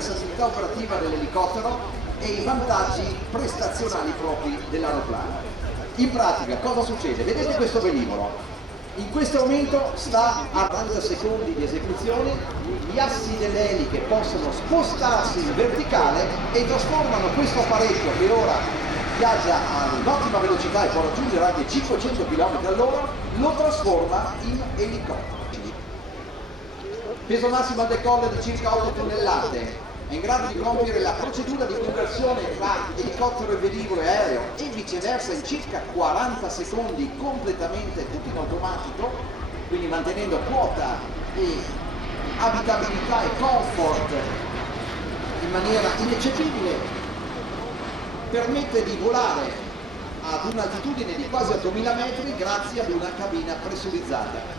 versatilità operativa dell'elicottero e i vantaggi prestazionali propri dell'aeroplano. In pratica cosa succede? Vedete questo velivolo? In questo momento sta a 40 secondi di esecuzione, gli assi delle eliche possono spostarsi in verticale e trasformano questo apparecchio che ora viaggia a un'ottima velocità e può raggiungere anche 500 km all'ora, lo trasforma in elicottero. Peso massimo al decollo di circa 8 tonnellate, è in grado di compiere la procedura di conversione tra elicottero e velivolo e aereo e viceversa in circa 40 secondi, completamente tutto in automatico, quindi mantenendo quota e abitabilità e comfort in maniera ineccepibile. Permette di volare ad un'altitudine di quasi 8000 metri grazie ad una cabina pressurizzata.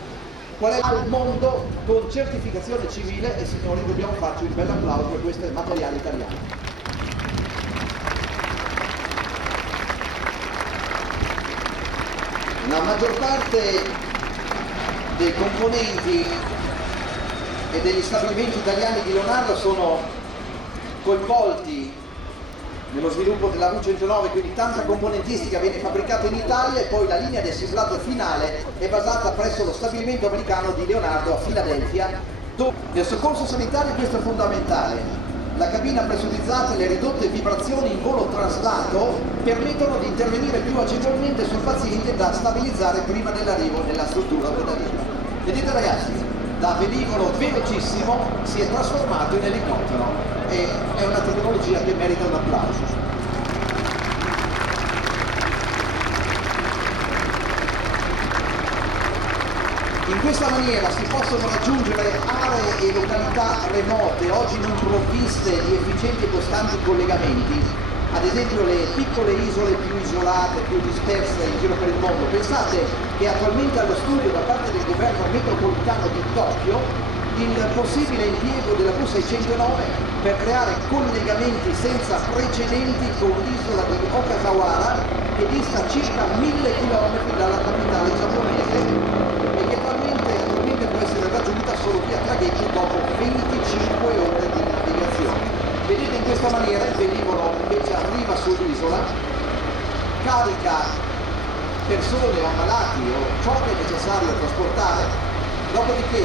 Qual è al mondo con certificazione civile e signori dobbiamo farci un bel applauso per questo materiale italiano. La maggior parte dei componenti e degli stabilimenti italiani di Leonardo sono coinvolti nello sviluppo della V109, quindi tanta componentistica viene fabbricata in Italia e poi la linea di assemblaggio finale è basata presso lo stabilimento americano di Leonardo a Filadelfia. Nel soccorso sanitario questo è fondamentale. La cabina pressurizzata e le ridotte vibrazioni in volo traslato permettono di intervenire più agevolmente sul paziente da stabilizzare prima dell'arrivo nella struttura ospedaliera. Vedete ragazzi, da velivolo velocissimo si è trasformato in elicottero e è una tecnologia che merita un applauso. In questa maniera si possono raggiungere aree e località remote, oggi non provviste di efficienti e costanti collegamenti, ad esempio le piccole isole più isolate, più disperse in giro per il mondo. Pensate che attualmente allo studio da parte del governo metropolitano di Tokyo il possibile impiego della V609 per creare collegamenti senza precedenti con l'isola di Okazawara che dista circa 1000 km dalla capitale giapponese e che attualmente può essere raggiunta solo via traghetto dopo 25 ore di navigazione. Vedete, in questa maniera il velivolo invece arriva sull'isola, carica persone o ammalati o ciò che è necessario trasportare, dopodiché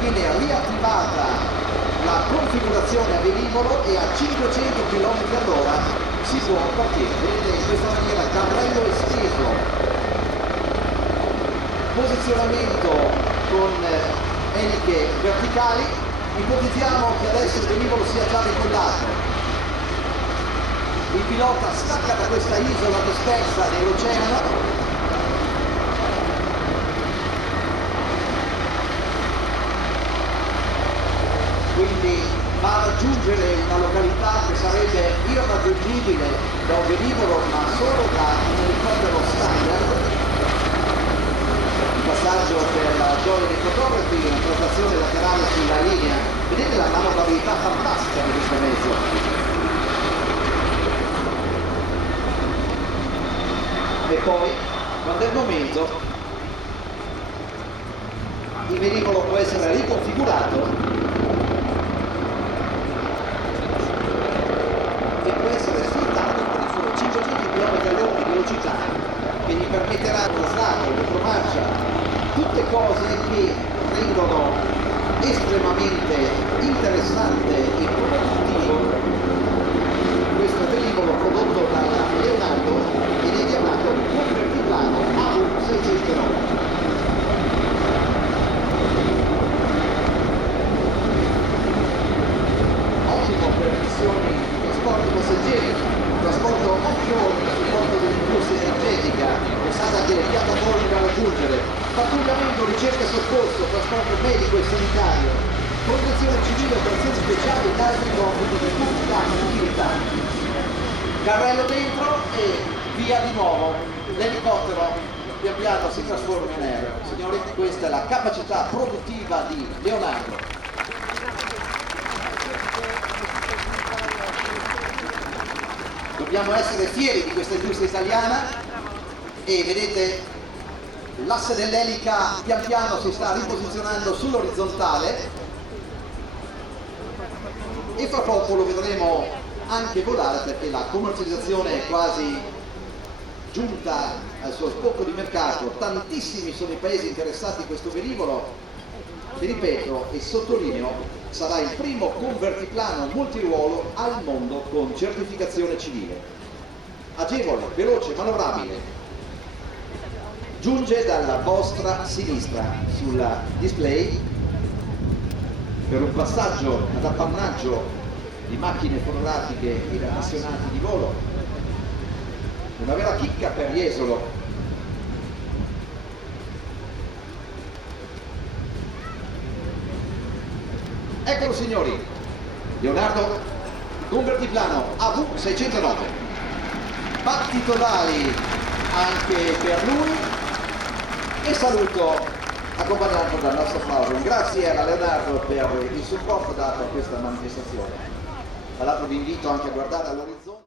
viene riattivata la configurazione a velivolo e a 500 km all'ora si può partire. Vedete, in questa maniera carrello esteso, posizionamento con eliche verticali. Ipotizziamo che adesso il velivolo sia già decollato, il pilota stacca da questa isola dispersa nell'oceano, quindi va a raggiungere una località che sarebbe irraggiungibile da un velivolo ma solo da un elicottero standard. Il passaggio per la joystick photography, una traslazione laterale sulla linea. Vedete la manovrabilità fantastica di questo mezzo. E poi, quando è il momento, il velivolo può essere riconfigurato e può essere sfruttato con i suoi 500 km all'ora di velocità che gli permetterà lo slato, l'elettromarcia, tutte cose che rendono estremamente interessante e produttivo questo velivolo prodotto dalla Leonardo ed è chiamato convertiplano AV609. Ottimo per missioni di trasporto passeggeri, trasporto off-road, supporto dell'industria energetica, pensate anche le piattaforme da raggiungere, pattugliamento, ricerca e soccorso, trasporto medico e sanitario, protezione civile, operazioni speciali e altri compiti di tutta utilità. Carrello dentro e via di nuovo, l'elicottero pian piano si trasforma in aereo. Signori, questa è la capacità produttiva di Leonardo. Dobbiamo essere fieri di questa industria italiana e vedete l'asse dell'elica pian piano si sta riposizionando sull'orizzontale e fra poco lo vedremo anche volare, perché la commercializzazione è quasi giunta al suo sbocco di mercato. Tantissimi sono i paesi interessati a questo velivolo che, ripeto e sottolineo, sarà il primo convertiplano multiruolo al mondo con certificazione civile. Agevole, veloce, manovrabile. Giunge dalla vostra sinistra sul display per un passaggio ad appannaggio di macchine fotografiche ed appassionati di volo. Una vera chicca per Jesolo. Eccolo signori, Leonardo convertiplano AV609. Patti totali anche per lui e saluto accompagnato dal nostro applauso. Grazie alla Leonardo per il supporto dato a questa manifestazione. Tra l'altro vi invito anche a guardare all'orizzonte.